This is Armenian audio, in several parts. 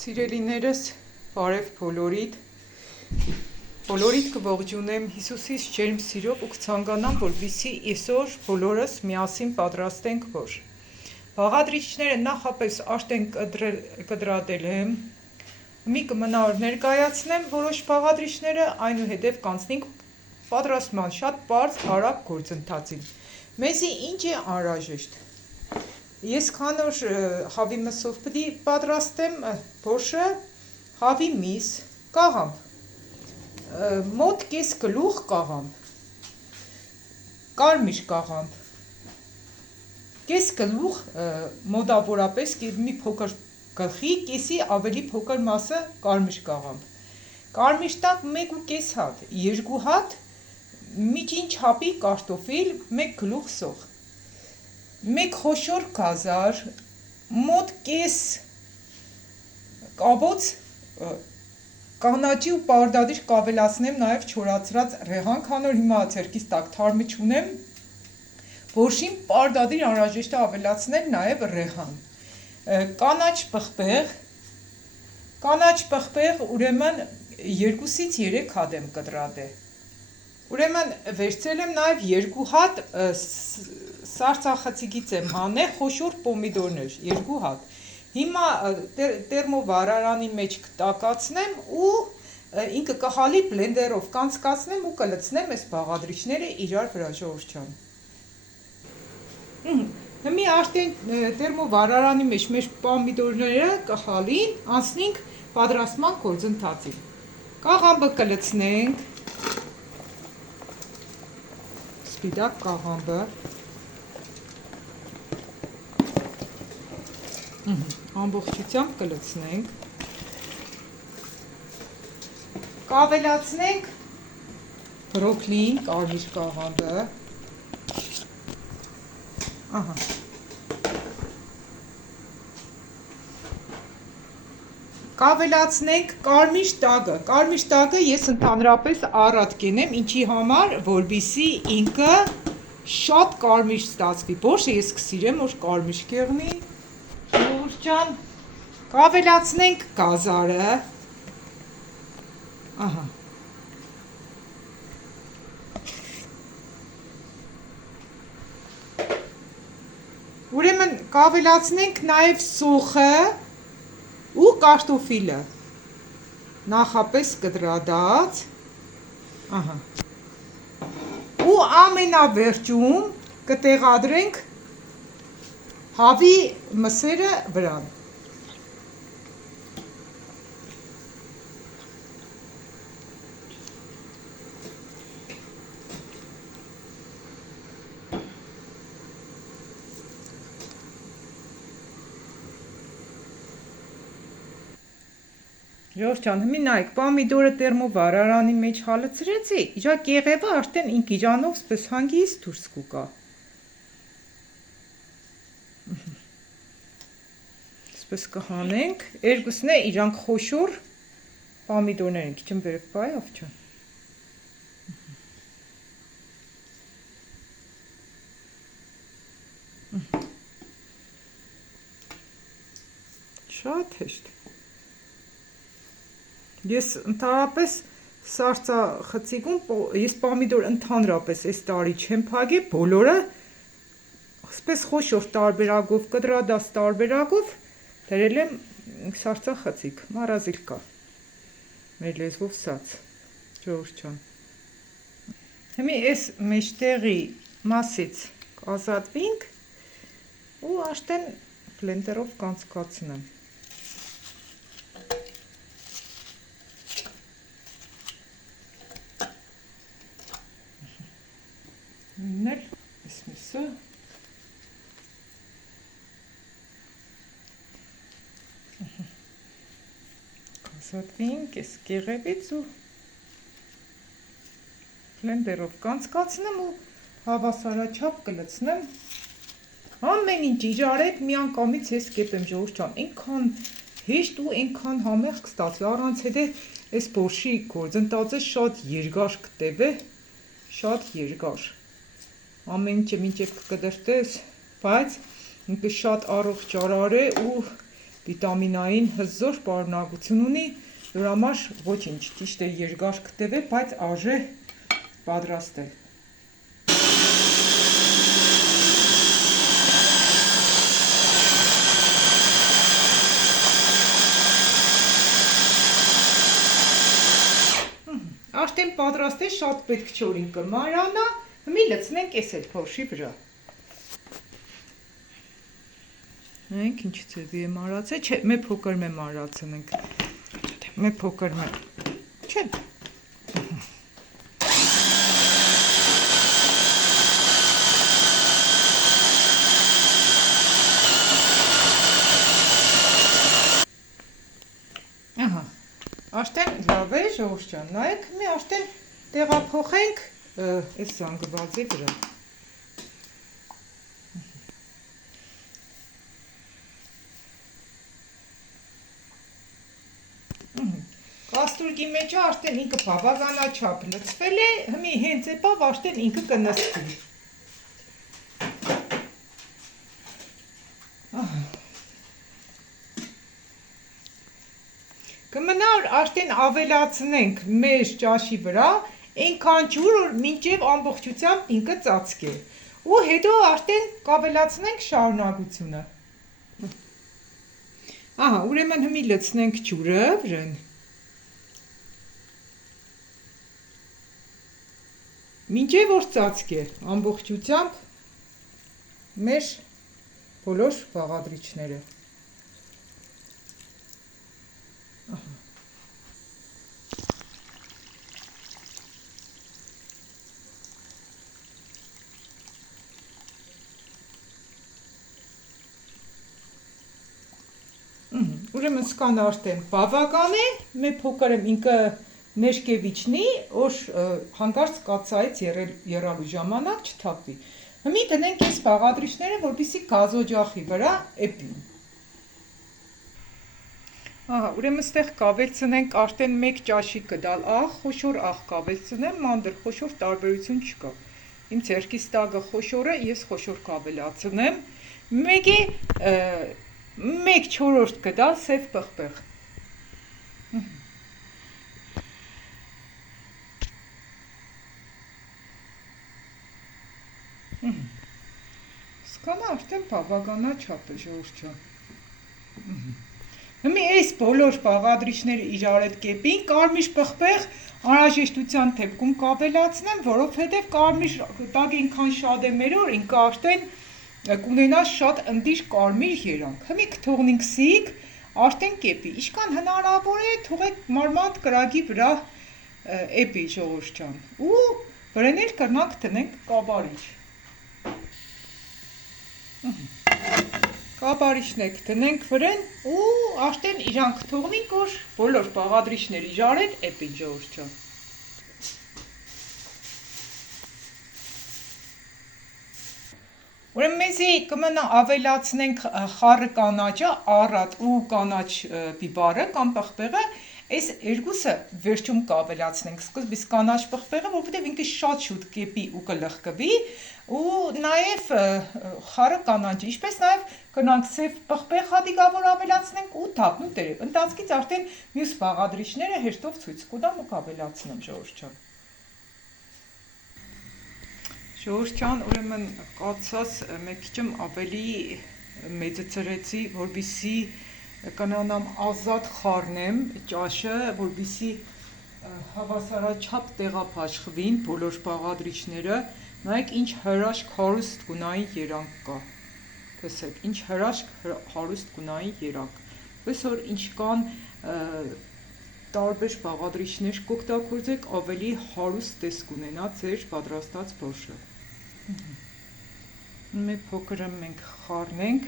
Սիրելիներս, բարև բոլորիդ, կողջունեմ Հիսուսից ջերմ սիրով ու կցանկանամ, որպեսզի այսօր բոլորս միասին պատրաստենք որ բաղադրիչները նախապես աշտեն կտրատել եմ, մի կմնա որ ներկայացնեմ որոշ բաղադրիչները, այնուհետև կանցնենք պատրաստման շատ պարզ արագ գործընթացին։ Մեզի ինչ է անհրաժեշտ։ Ես քանոր հավի մսով պիտի պատրաստեմ բոշը, հավի միս, կաղամբ, մոտ կես գլուխ կաղամբ, կարմիր կաղամբ, կես գլուխ մոտավորապես մի փոքր գլխի, կեսի ավելի փոքր մասը կարմիր կաղամբ, կարմիր տակ 1.5 հատ, 2 հատ միջին չափի կարտոֆիլ, 1 գլուխ սող, 1 խոշոր գազար, մոտ կես կաբոց կանաչի ու պարդադիր կավելացնեմ նաև չորացրած ռեհան, քանոր հիմա ցերկից տակ թարմը չունեմ, բորշին պարդադիր անհրաժեշտ է ավելացնել նաև ռեհան, կանաչ պղպեղ ուրեմն 2-ից 3 հատ եմ կտրատել, ուրեմն վերցրել եմ նաև 2 հատ սարսափցիկից եմ հանել խոշոր պոմիդորներ, 2 հատ, հիմա տերմովարարանի մեջ կտակացնեմ ու ինքը կհալի բլենդերով կանցկացնեմ ու կլցնեմ այս բաղադրիչները իրար վրա ժողովուրդ ջան։ Հիմա արդեն տերմովարարանի մեջ մեր պոմիդորները կհալին, անցնենք պատրաստման գործընթացին։ Կաղամբը կլցնենք, սպիտակ կաղամբը, ամբողջությամբ կլցնենք, կավելացնենք բրոկլին, կարմիր կաղամբը, կավելացնենք կարմիր տագը ես ընդհանրապես առատ կենեմ, ինչի համար, որպեսզի ինքը շատ կարմիր ստացվի, բոշը ես կսիրեմ, որ կարմիր կեղնի, ժողովուրդ ջան, կավելացնենք գազարը, ուրեմն կավելացնենք նաև սոխը ու կարտոֆիլը, նախապես կտրատած, ու ամենավերջում կտեղադրենք հավի մսերը վրան։ Ժողովուրդ ջան, հիմա նայեք, պոմիդորը տերմովարարանի մեջ հալցրեցի, իջա կեղևը արդեն ինք իջանով սպես հանգիստ դուրս կուկա։ Սպես կհանենք, երկուսն է իրանք խոշոր պոմիդորներ են, քիչ եմ վերև բայ ավճան։ Շատ հեշտ։ Ես ընդհանրապես սարսափցիկում ես պոմիդոր ընդհանրապես այս տարի չեմ փակել, բոլորը սպես խոշոր տարբերակով կտրատած տարբերակով դրել եմ սարսափցիկ, մառազիլ կա։ Մեր լեզվով սած, ժողովուրդ ջան։ Հիմա այս մեջտեղի մասից կազատվենք ու աշտեն բլենդերով կանցկացնեմ։ Նույնն էս միսը կազատվենք այս կեղևից ու բլենդերով կանցկացնեմ ու հավասարաչափ կլցնեմ, ամեն ինչ իջարեք միանգամից ես կեպեմ ժողովուրդ ջան, այնքան հեշտ ու այնքան համեղ կստացվի, առանց հետո այս բոշի գործընթացը շատ երկար կտևի, շատ երկար։ Ամեն ինչը մինչև կկտրտես, բայց ինքը շատ առողջարար է ու վիտամինային հզոր պարունակություն ունի, դրա համար ոչինչ, ճիշտ է երկար կտևե, բայց արժե պատրաստել։ Արդեն պատրաստ է, շատ պետք չորին կմարանա, մի լցնենք էս էլ փոշի վրա։ Նայենք ինչ ձևի է մարացել, չէ, մի փոքր մե մարացնենք, մի փոքր մե, չէ, ահա, աշտեն լավ է ժողովուրդ ջան, նայեք, մի աշտեն տեղափոխենք այս զանգվածի վրա։ Կաստրուլքի մեջ արդեն ինքը բավականաչափ լցվել է, հիմի հենց էպավ արդեն ինքը կնստի։ Կմնա արդեն ավելացնենք մեր ճաշի վրա այնքան ջուր, որ մինչև ամբողջությամբ ինքը ծածկի։ Ու հետո արդեն կավելացնենք շարունակությունը։ Ահա, ուրեմն հիմի լցնենք ջուրը վրան։ Մինչև որ ծածկի ամբողջությամբ մեր բոլոր բաղադրիչները։ Ուրեմն սկան արդեն բավական է, մի փոքր եմ ինքը ներկևիչնի, որ հանկարծ կացայից եռալու ժամանակ չթափվի։ Հիմի դնենք այս բաղադրիչները, որպեսզի գազօջախի վրա էպին։ Ահա, ուրեմն ստեղ կավելցնենք արդեն 1 ճաշի կդալ աղ, խոշոր աղ կավելցնեմ, մանդր խոշոր տարբերություն չկա։ Իմ ձեռքից տակը խոշոր է, ես խոշոր կավելացնեմ։ 1/4 կդալ սև պղպեղ։ Սկանը արդեն բավականաչափ է ժողովուրդ ջան։ Հիմա այս բոլոր բաղադրիչները իրար հետ կեպին, կարմիր պղպեղ անհրաժեշտության դեպքում կավելացնեմ, որովհետև կարմիր տակ այնքան շատ է մեր օր, ինքը արդեն կունենա շատ ընդիր կարմիր երանգ։ Հիմա կթողնենք սիկ, արդեն կեպի։ Ինչքան հնարավոր է, թողեք մարմանդ կրակի վրա էպի ժողովուրդ ջան։ Ու վրան էլ կրնանք դնենք կաբարիչ։ Կաբարիչներ դնենք վրան ու արդեն իրանք թողնենք, որ բոլոր բաղադրիչները իրար հետ էպին ժողովուրդ ջան։ Ուրեմն մեզի կմնա ավելացնենք խառը կանաչը, առատ ու կանաչ բիբարը կամ պղպեղը, այս երկուսը վերջում կավելացնենք, սկզբից կանաչ պղպեղը, որովհետև ինքը շատ շուտ կեպի ու կլխկվի, ու նաև խառը կանաչը, ինչպես նաև կնանք սև պղպեղ հատիկավոր ավելացնենք ու թափնու տերև։ Ընթացքից արդեն մյուս բաղադրիչները հերթով ցույց կտամ ու կավելացնեմ ժողովուրդ ջան։ Ժողովուրդ ջան, ուրեմն կացած մի քիչ ավելի մեծացրեցի, որպեսզի կանանամ ազատ խառնեմ ճաշը, որպեսզի հավասարաչափ տեղափաշխվին բոլոր բաղադրիչները։ Նայեք ինչ հրաշք հարուստ գունային երանգ կա։ Տեսեք, ինչ հրաշք հարուստ գունային երանգ։ Պես որ ինչ կան տարբեր բաղադրիչներ կօգտագործեք, ավելի հարուստ տեսք ունենա ձեր պատրաստած բորշը։ Մի փոքր մենք խառնենք։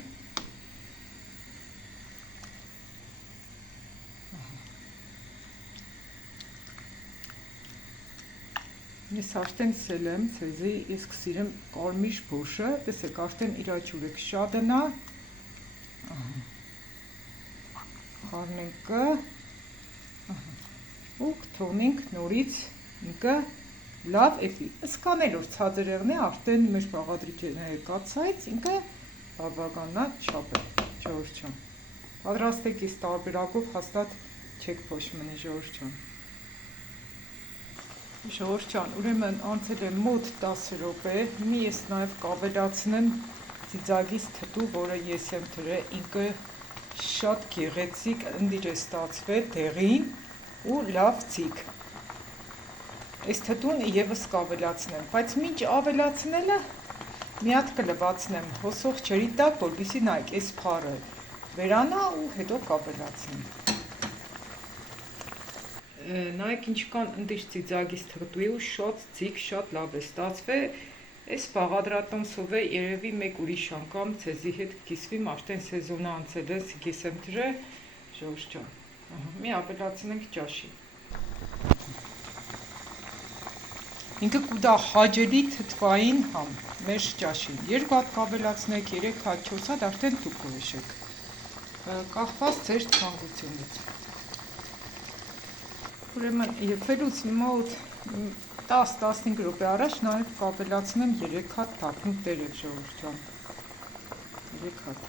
Ես արդեն սել եմ, ցեզի ես կսիրեմ կարմիր բոշը, տեսեք արդեն իր ջուրը կշատնա։ Խառնենք ու կթողնենք նորից ինքը լավ էպի։ Սկանել որ ցածրեղն է, արդեն մեր բաղադրիչները կացած, ինքը բավականաչափ է, ժողովուրդ ջան։ Պատրաստեք այս տարբերակով հաստատ չեք փոշմանի Ժողովուրդ ջան։ Ժողովուրդ ջան, ուրեմն անցել է մոտ 10 րոպե, մի ես նաև կավելացնեմ ծիծաղից թթու, որը ես եմ դրել, ինքը շատ գեղեցիկ ընտիր է ստացվել դեղին ու լավ ծիկ։ Այս թթուն եւս կավելացնեմ, բայց մինչ ավելացնելը մի հատ կլվացնեմ հոսող ջրի տակ, որպեսզի նայեք, այս փարը վերանա ու հետո կավելացնեմ։ Նայեք ինչքան ընտիր ծիծաղից թթու ու շատ ծիկ, շատ լավ է ստացվել։ Այս բաղադրատոմսով է երևի մեկ ուրիշ անգամ ցեզի հետ կիսվիմ, արդեն սեզոնը անցել է, ես եմ դրել, Ժողովուրդ ջան։ Մի ավելացնենք ճաշի։ Ինքը կուտա հաջելի թթվային համ, մեր ճաշին։ 2 հատ կավելացնեք, 3 հատ, 4 հատ, արդեն դուք կհիշեք։ Կախված ձեր ցանկությունից։ Ուրեմն եփելուց մոտ 10-15 րոպե առաջ նաև կավելացնեմ 3 հատ թափնուկ տերև, Ժողովուրդ ջան։ 3 հատ։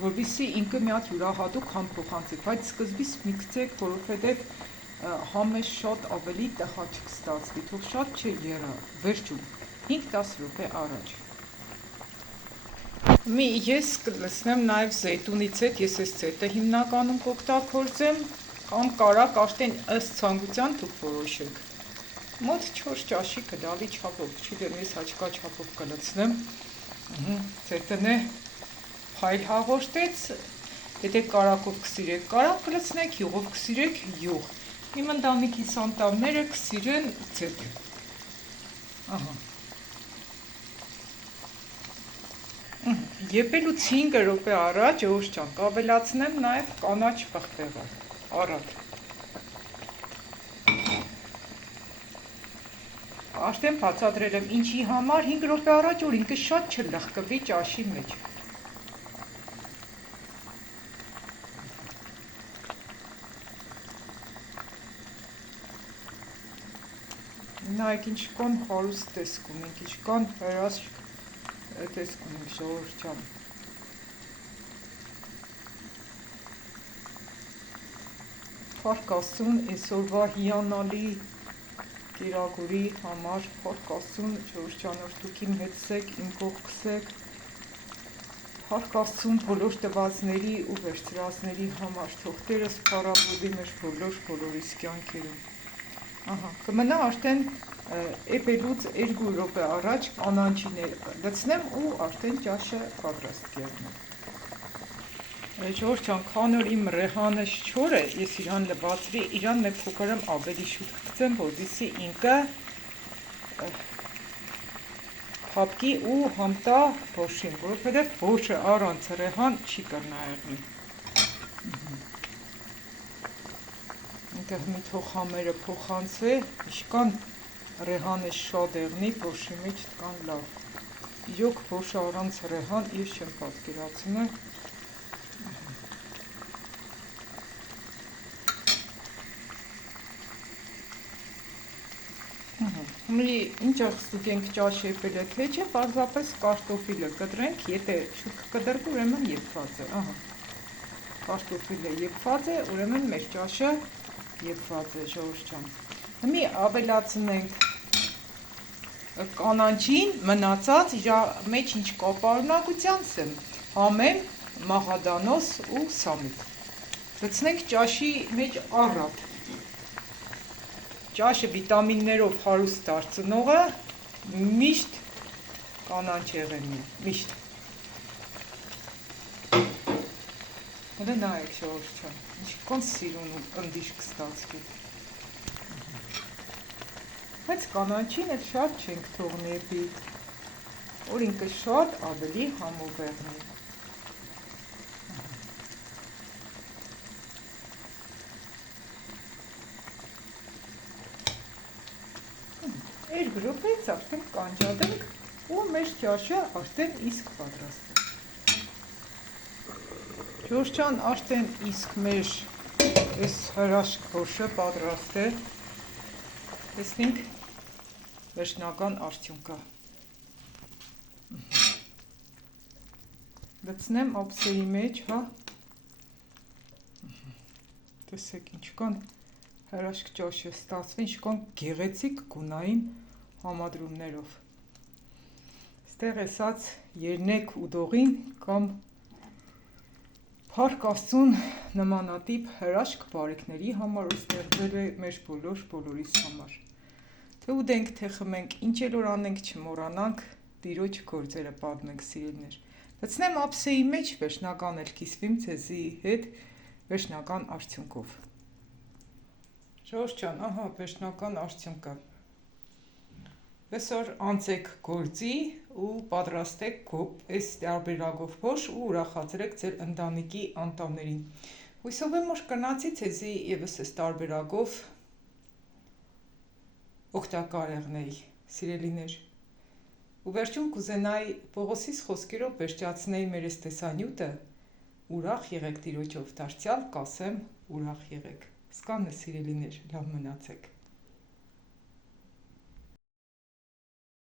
Որպեսզի ինքը մի հատ յուրահատուկ համ փոխանցի, բայց սկզբից միքցեք, որովհետև համը շատ ավելի տխաչ կստացվի, թող շատ չերա, վերջում 5-10 րոպե առաջ։ Ես կլցնեմ նաև զեյթունից հետ, ես այս ցետը հիմնականում կօգտագործեմ, կամ կարակ արդեն ըստ ցանկության դուք որոշեք։ Մոտ 4 ճաշի գդալի չափով, չգիտեմ, ես հաճկա չափով կլցնեմ։ Ցետն է փայլ հաղորդեց, եթե կարակով կսիրեք, կարակ կլցնեք, յուղով կսիրեք, յուղ։ Իմ ընտանիքի սանտամները կսիրեն ցետ։ Եփելուց 5 րոպե առաջ, Ժողովուրդ ջան, կավելացնեմ նաև կանաչ պղպեղը, առատ։ Արդեն բացատրել եմ ինչի համար 5 րոպե առաջ, որ ինքը շատ չլխկվի ճաշի մեջ։ Նայեք ինչքան հարուստ տեսք ունենք, ինչքան հրաշք տեսք ունենք, Ժողովուրդ ջան։ Փառք Աստծուն, այսօրվա հիանալի կերակուրի համար, փառք Աստծուն, Ժողովուրդ ջան, որ դուք իմ հետ եք, իմ կողքս եք։ Փառք Աստծուն բոլոր տվածների ու վերցրածների համար, թող Տերս փառաբոդի մեր բոլորիս կյանքերում։ Կմնա արդեն եփելուց 2 րոպե առաջ կանանչին լցնեմ ու արդեն ճաշը պատրաստ կերնեմ։ Ժողովուրդ ջան, քան որ իմ ռեհանը չոր է, ես իրան լվացրի, իրան մեկ փոքրեմ ավելի շուտ կգցեմ, որպեսզի ինքը փափկի ու համտա բոշին, որովհետև բոշը առանց ռեհան չի կրնայեղնի։ Ինքը մի թող համերը փոխանցվի, ինչքան ռեհանը շատ եղնի, բոշի մեջ կան լավ։ Իրոք բոշը առանց ռեհան ես չեմ պատկերացնում։ Ինչ ստուգենք ճաշ եփելը, թե չէ, պարզապես կարտոֆիլը կտրենք, եթե շուտ կկտրվի, ուրեմն եփված է, կարտոֆիլը եփված է, ուրեմն մեր ճաշը եփված է, Ժողովուրդ ջան։ Մի ավելացնենք կանանչին, մնացած իր մեջ ինչ կա պարունակության սեմ, համեմ, մաղադանոս ու սամիկ։ Լցնենք ճաշի մեջ առատ։ Ճաշը վիտամիններով հարուստ դարձնողը միշտ կանանչ եղենի, միշտ։ Հələ նայեք, Ժողովուրդ ջան, ինչքան սիրուն ու ընտիր կստացվի։ Բայց կանանչին էլ շատ չենք թողնի, որ ինքը շատ ավելի համով եղնի։ 2 րոպեից արդեն կանջատենք ու մեր ճաշը արդեն իսկ պատրաստ է։ Ժողովուրդ ջան, արդեն իսկ մեր այս հրաշք բոշը պատրաստ է։ Տեսնենք վերջնական արդյունքը։ լցնեմ ափսեի մեջ, հա։ Տեսեք ինչքան հրաշք ճաշ է ստացվում, ինչքան գեղեցիկ գունային համադրումներով։ Ստեղ էսած երնեք ուդողին կամ Փառք Աստծուն նմանատիպ հրաշք բարեկների համար ու ստեղծել է մեր բոլորիս համար։ Թե ուտենք, թե խմենք, ինչ էլ որ անենք, չմոռանանք Տիրոջ գործերը պատմենք, սիրելիներ։ Լցնեմ ափսեի մեջ, վերջնական էլ կիսվեմ ցեզի հետ վերջնական արդյունքով։ Ժողովուրդ ջան, ահա վերջնական արդյունքը։ Այսօր անցեք գործի ու պատրաստեք այս տարբերակով փոշ ու ուրախացրեք ձեր ընտանիքի անդամներին։ Հույսով եմ, որ կնացի ցեզի եւս այս տարբերակով օգտակար եղնեի, սիրելիներ։ Ու վերջում կուզենայի Պողոսիս խոսքերով վերջացնեի մեր այս տեսանյութը. ուրախ եղեք Տիրոջով, դարձյալ կասեմ ուրախ եղեք։ Սկանը սիրելիներ, լավ մնացեք։